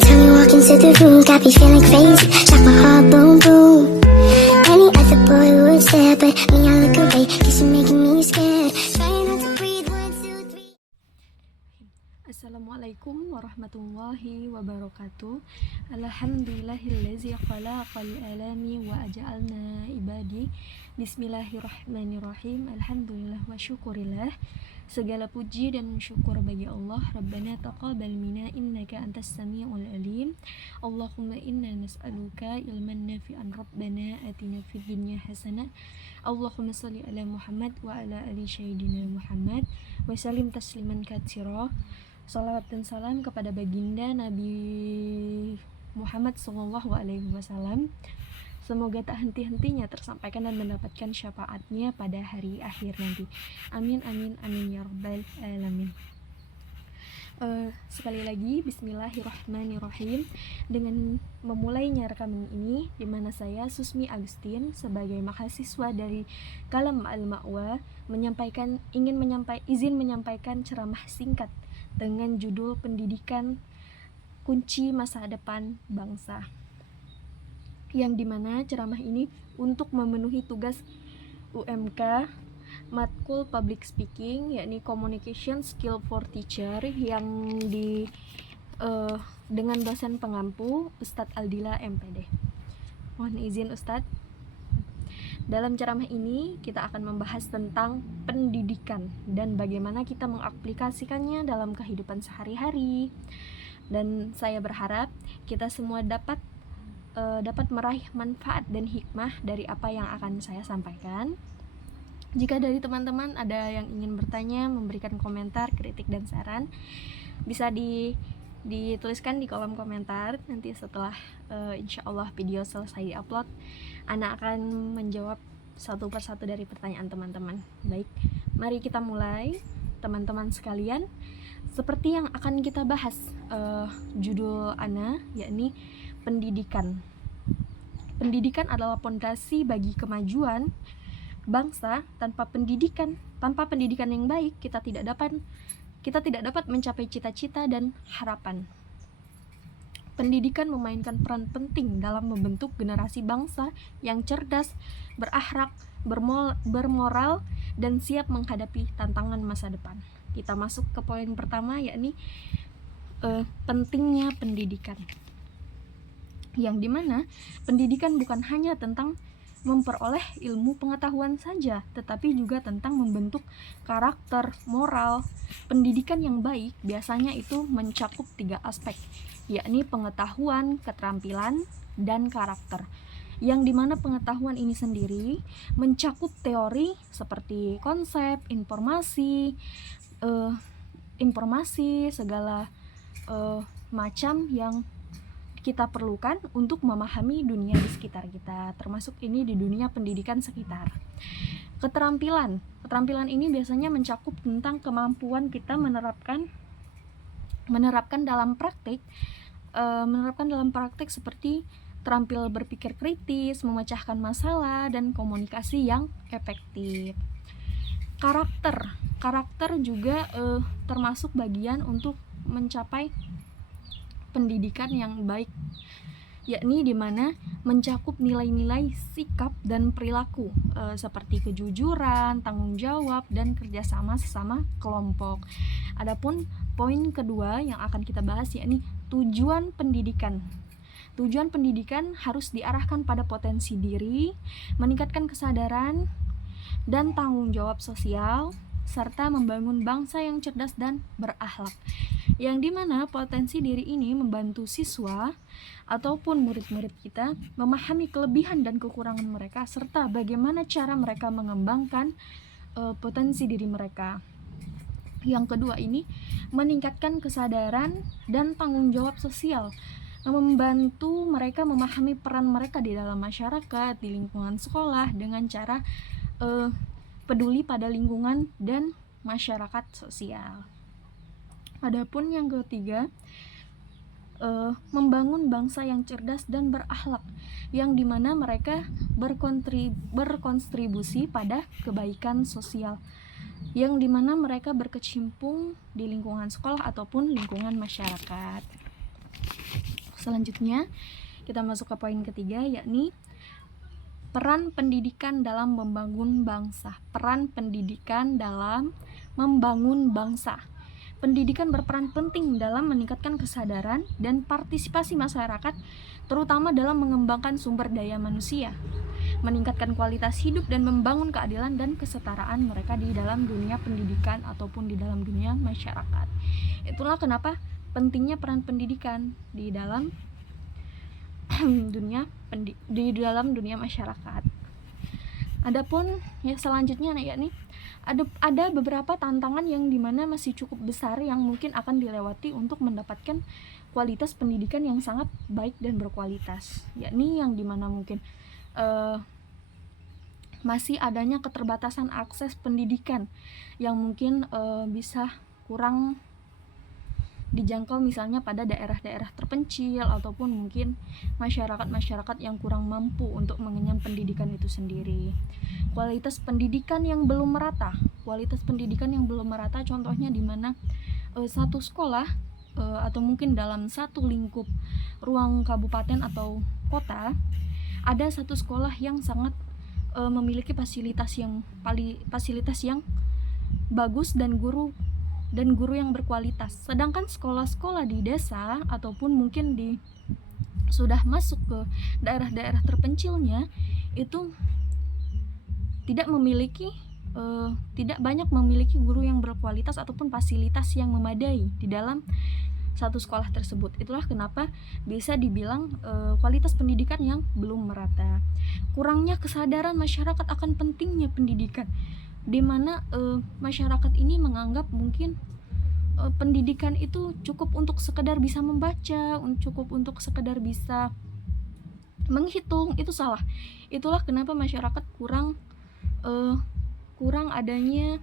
time you walk into the room, got me feeling crazy, like my heart boom boom. Any other boy would stare, but me I look away, cause you're making me scared. Trying not to breathe, 1, 2, 3. Assalamualaikum warahmatullahi wabarakatuh. Alhamdulillahillazi khalaqal alami wa aja'alna ibadi. Bismillahirrahmanirrahim. Alhamdulillah wa syukurillah. Segala puji dan syukur bagi Allah. Rabbana taqabbal minna innaka antas samiul alim. Allahumma inna nas'aluka ilman nafi'an. Rabbana atina fid dunya hasanah. Allahumma shalli ala Muhammad wa ala ali sayyidina Muhammad wa sallim tasliman katsira. Salawat dan salam kepada baginda Nabi Muhammad SAW. Semoga tak henti-hentinya tersampaikan dan mendapatkan syafaatnya pada hari akhir nanti. Amin amin amin ya rabbal alamin. Sekali lagi bismillahirrahmanirrahim. Dengan memulainya rekaman ini, di mana saya Susmi Agustin sebagai mahasiswa dari Kalam Al-Ma'wa izin menyampaikan ceramah singkat dengan judul Pendidikan Kunci Masa Depan Bangsa, yang dimana ceramah ini untuk memenuhi tugas UMK Matkul Public Speaking, yakni Communication Skill for Teacher, yang dengan dosen pengampu Ustadz Aldila MPD. Mohon izin Ustadz. Dalam ceramah ini kita akan membahas tentang pendidikan dan bagaimana kita mengaplikasikannya dalam kehidupan sehari-hari. Dan saya berharap kita semua dapat meraih manfaat dan hikmah dari apa yang akan saya sampaikan. Jika dari teman-teman ada yang ingin bertanya, memberikan komentar, kritik dan saran, bisa dituliskan di kolom komentar. Nanti setelah insya Allah video selesai diupload, Ana akan menjawab satu persatu dari pertanyaan teman-teman. Baik, mari kita mulai teman-teman sekalian. Seperti yang akan kita bahas, judul Ana yakni pendidikan. Pendidikan adalah pondasi bagi kemajuan bangsa. Tanpa pendidikan yang baik, kita tidak dapat mencapai cita-cita dan harapan. Pendidikan memainkan peran penting dalam membentuk generasi bangsa yang cerdas, berakhlak, bermoral, dan siap menghadapi tantangan masa depan. Kita masuk ke poin pertama, yakni pentingnya pendidikan. Yang dimana pendidikan bukan hanya tentang memperoleh ilmu pengetahuan saja, tetapi juga tentang membentuk karakter, moral. Pendidikan yang baik biasanya itu mencakup 3 aspek, yakni pengetahuan, keterampilan, dan karakter. Yang dimana pengetahuan ini sendiri mencakup teori seperti konsep, informasi, segala macam yang kita perlukan untuk memahami dunia di sekitar kita, termasuk ini di dunia pendidikan sekitar. Keterampilan ini biasanya mencakup tentang kemampuan kita menerapkan dalam praktik seperti terampil berpikir kritis, memecahkan masalah, dan komunikasi yang efektif. Karakter juga termasuk bagian untuk mencapai pendidikan yang baik, yakni dimana mencakup nilai-nilai sikap dan perilaku seperti kejujuran, tanggung jawab, dan kerjasama sesama kelompok. Adapun poin kedua yang akan kita bahas yakni tujuan pendidikan. Tujuan pendidikan harus diarahkan pada potensi diri, meningkatkan kesadaran dan tanggung jawab sosial, serta membangun bangsa yang cerdas dan berakhlak. Yang dimana potensi diri ini membantu siswa ataupun murid-murid kita memahami kelebihan dan kekurangan mereka, serta bagaimana cara mereka mengembangkan potensi diri mereka. Yang kedua ini meningkatkan kesadaran dan tanggung jawab sosial, membantu mereka memahami peran mereka di dalam masyarakat, di lingkungan sekolah, dengan cara peduli pada lingkungan dan masyarakat sosial. Adapun yang ketiga, membangun bangsa yang cerdas dan berakhlak, yang dimana mereka berkontribusi pada kebaikan sosial, yang dimana mereka berkecimpung di lingkungan sekolah ataupun lingkungan masyarakat. Selanjutnya kita masuk ke poin ketiga, yakni peran pendidikan dalam membangun bangsa. Peran pendidikan dalam membangun bangsa. Pendidikan berperan penting dalam meningkatkan kesadaran dan partisipasi masyarakat, terutama dalam mengembangkan sumber daya manusia, meningkatkan kualitas hidup dan membangun keadilan dan kesetaraan mereka di dalam dunia pendidikan ataupun di dalam dunia masyarakat. Itulah kenapa pentingnya peran pendidikan di dalam dunia masyarakat. Adapun yang selanjutnya yakni ada beberapa tantangan yang dimana masih cukup besar yang mungkin akan dilewati untuk mendapatkan kualitas pendidikan yang sangat baik dan berkualitas, yakni yang dimana mungkin masih adanya keterbatasan akses pendidikan yang mungkin bisa kurang dijangkau, misalnya pada daerah-daerah terpencil ataupun mungkin masyarakat-masyarakat yang kurang mampu untuk mengenyam pendidikan itu sendiri. Kualitas pendidikan yang belum merata. Contohnya di mana satu sekolah atau mungkin dalam satu lingkup ruang kabupaten atau kota ada satu sekolah yang sangat memiliki fasilitas yang bagus dan guru yang berkualitas. Sedangkan sekolah-sekolah di desa ataupun mungkin sudah masuk ke daerah-daerah terpencilnya itu tidak banyak memiliki guru yang berkualitas ataupun fasilitas yang memadai di dalam satu sekolah tersebut. Itulah kenapa bisa dibilang kualitas pendidikan yang belum merata. Kurangnya kesadaran masyarakat akan pentingnya pendidikan, di mana masyarakat ini menganggap mungkin pendidikan itu cukup untuk sekedar bisa membaca, cukup untuk sekedar bisa menghitung. Itu salah. Itulah kenapa masyarakat kurang adanya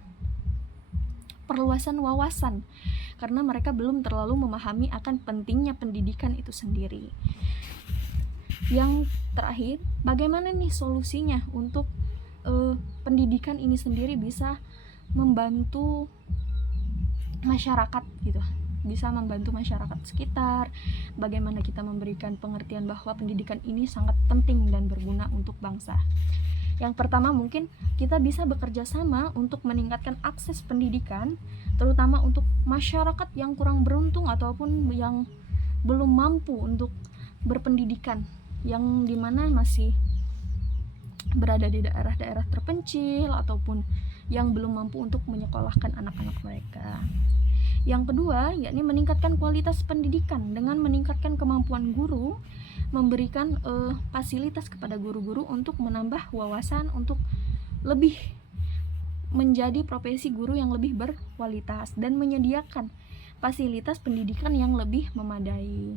perluasan wawasan, karena mereka belum terlalu memahami akan pentingnya pendidikan itu sendiri. Yang terakhir, bagaimana nih solusinya untuk pendidikan ini sendiri bisa membantu masyarakat gitu, bisa membantu masyarakat sekitar. Bagaimana kita memberikan pengertian bahwa pendidikan ini sangat penting dan berguna untuk bangsa. Yang pertama, mungkin kita bisa bekerja sama untuk meningkatkan akses pendidikan, terutama untuk masyarakat yang kurang beruntung ataupun yang belum mampu untuk berpendidikan, yang dimana masih berada di daerah-daerah terpencil ataupun yang belum mampu untuk menyekolahkan anak-anak mereka. Yang kedua, yakni meningkatkan kualitas pendidikan dengan meningkatkan kemampuan guru, memberikan fasilitas kepada guru-guru untuk menambah wawasan, untuk lebih menjadi profesi guru yang lebih berkualitas, dan menyediakan fasilitas pendidikan yang lebih memadai.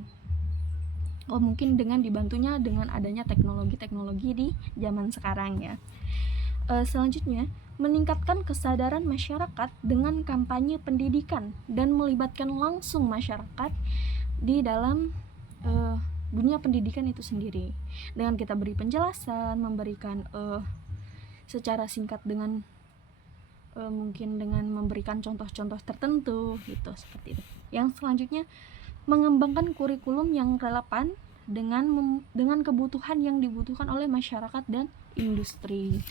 Mungkin dengan dibantunya dengan adanya teknologi di zaman sekarang ya. Selanjutnya, meningkatkan kesadaran masyarakat dengan kampanye pendidikan dan melibatkan langsung masyarakat di dalam dunia pendidikan itu sendiri. Dengan kita beri penjelasan, memberikan secara singkat dengan mungkin dengan memberikan contoh-contoh tertentu gitu, seperti itu. Yang selanjutnya, mengembangkan kurikulum yang relevan dengan kebutuhan yang dibutuhkan oleh masyarakat dan industri.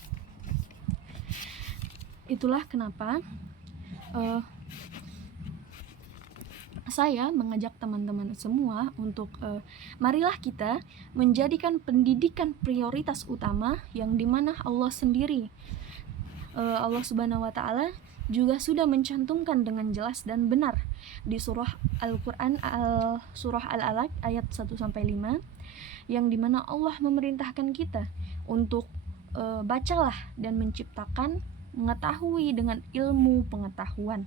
Itulah kenapa saya mengajak teman-teman semua untuk marilah kita menjadikan pendidikan prioritas utama, yang dimana Allah sendiri, Allah Subhanahu wa Ta'ala juga sudah mencantumkan dengan jelas dan benar di surah Al-Quran, surah Al-Alaq ayat 1-5, yang dimana Allah memerintahkan kita untuk bacalah dan menciptakan, mengetahui dengan ilmu pengetahuan.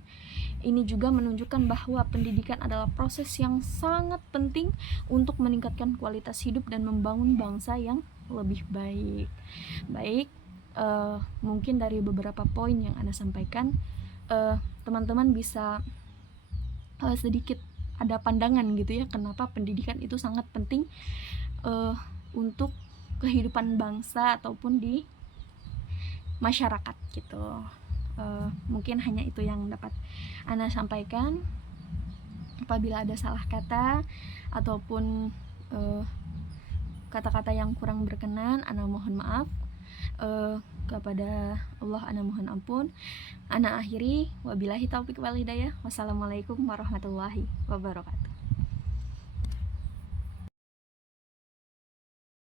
Ini juga menunjukkan bahwa pendidikan adalah proses yang sangat penting untuk meningkatkan kualitas hidup dan membangun bangsa yang lebih baik. Mungkin dari beberapa poin yang Anda sampaikan, teman-teman bisa sedikit ada pandangan gitu ya, kenapa pendidikan itu sangat penting untuk kehidupan bangsa ataupun di masyarakat gitu. Mungkin hanya itu yang dapat Anda sampaikan. Apabila ada salah kata ataupun kata-kata yang kurang berkenan ana mohon maaf. Kepada Allah ana mohon ampun. Ana akhiri, wabillahi taufik wal hidayah. Wassalamualaikum warahmatullahi wabarakatuh.